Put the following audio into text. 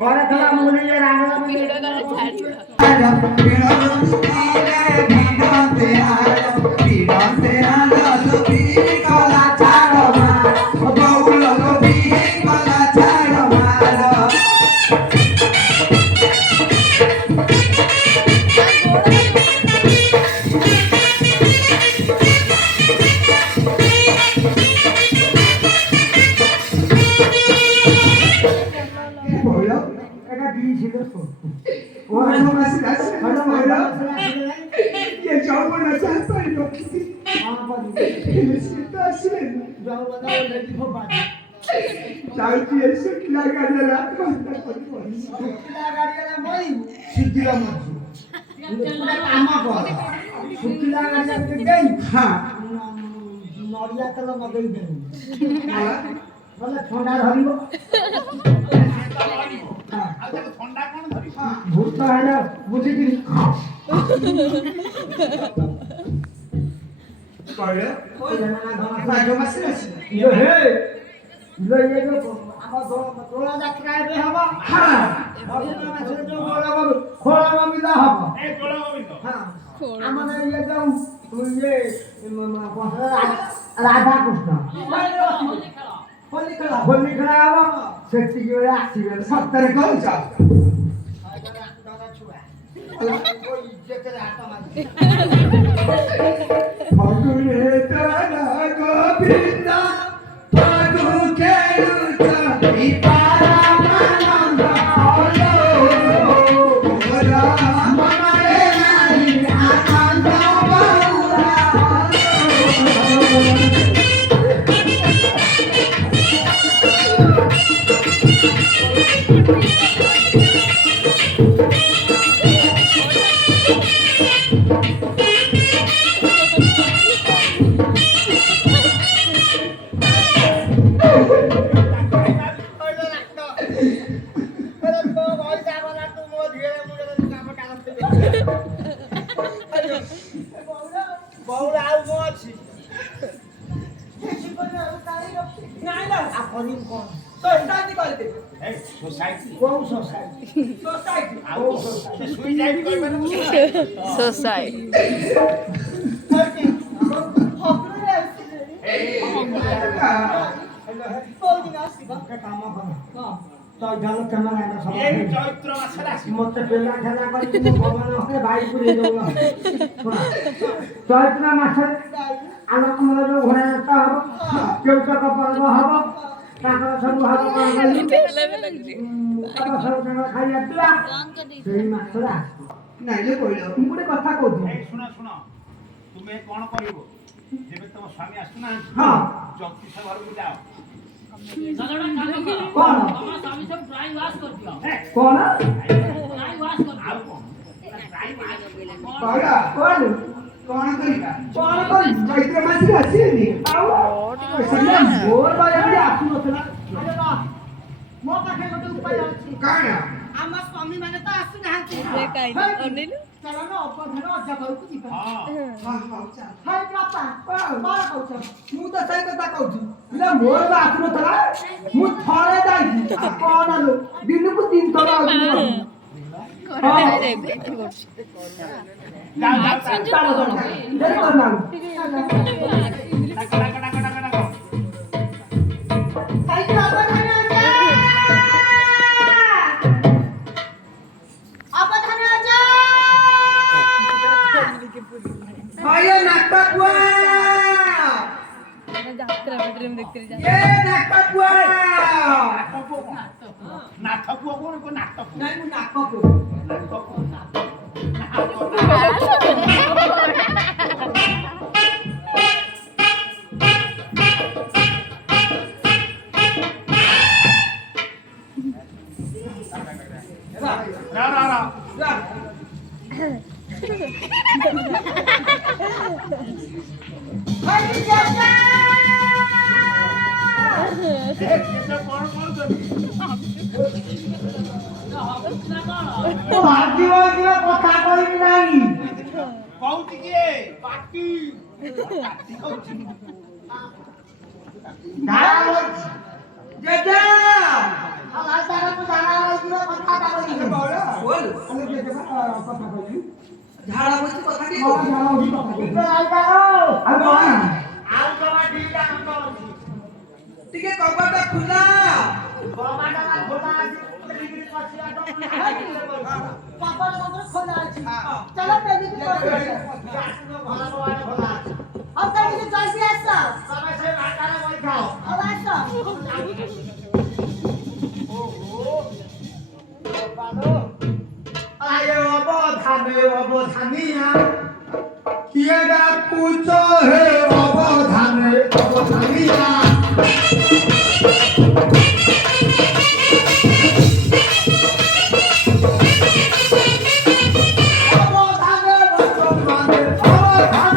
ଘରେ ଥିଲା ମୁଲି ରାଙ୍ଗଲା नड़िया तेल मगई दे ठंडा धरब भूत है बुझी ତୋଳା ଯାତ୍ରା ଏବେ ହବ ଖୋଳ ଗୋବିନ୍ଦ ହବ ଆମର ଇଏ ଯୋଉ ଇଏ ରାଧାକୃଷ୍ଣ ହୋଲି ଖେଳ ହବ ସେତିକି ବେଳେ ଆସିବେ ସତରେ କହୁଛ मत पेला खेला भाई चैत्र मास आलोकमर जो घोड़ा नाच हम केउटक पर्व हम सब हम खाइया पिला गोटे कथा कहूँ शुण शुण तुम्हें कौन कर तुम स्वामी आसुना ज्योतिष घर को जाओ आम स्वामी माने तो आसुना चलो अपधान अजा घर को जीवा हाय बापा बारा कहछ मु तो सही कथा कहू ले मोर बा आसु नथला मु थरे जाई कोन लो दिन को 3 थरा आसु ଝାଡ଼ା ବସି କଥା ଟିକେ ଟିକେ କବାଟ ଖୋଲା ଖୋଲା ଅଛି ଚାଲ ଆଉ କାଲି ଜଲ୍ଦି ଆସ ଆଉ ଆସ আরে অবধানে অবধানিয়া কিয়ে ডাকুছ হে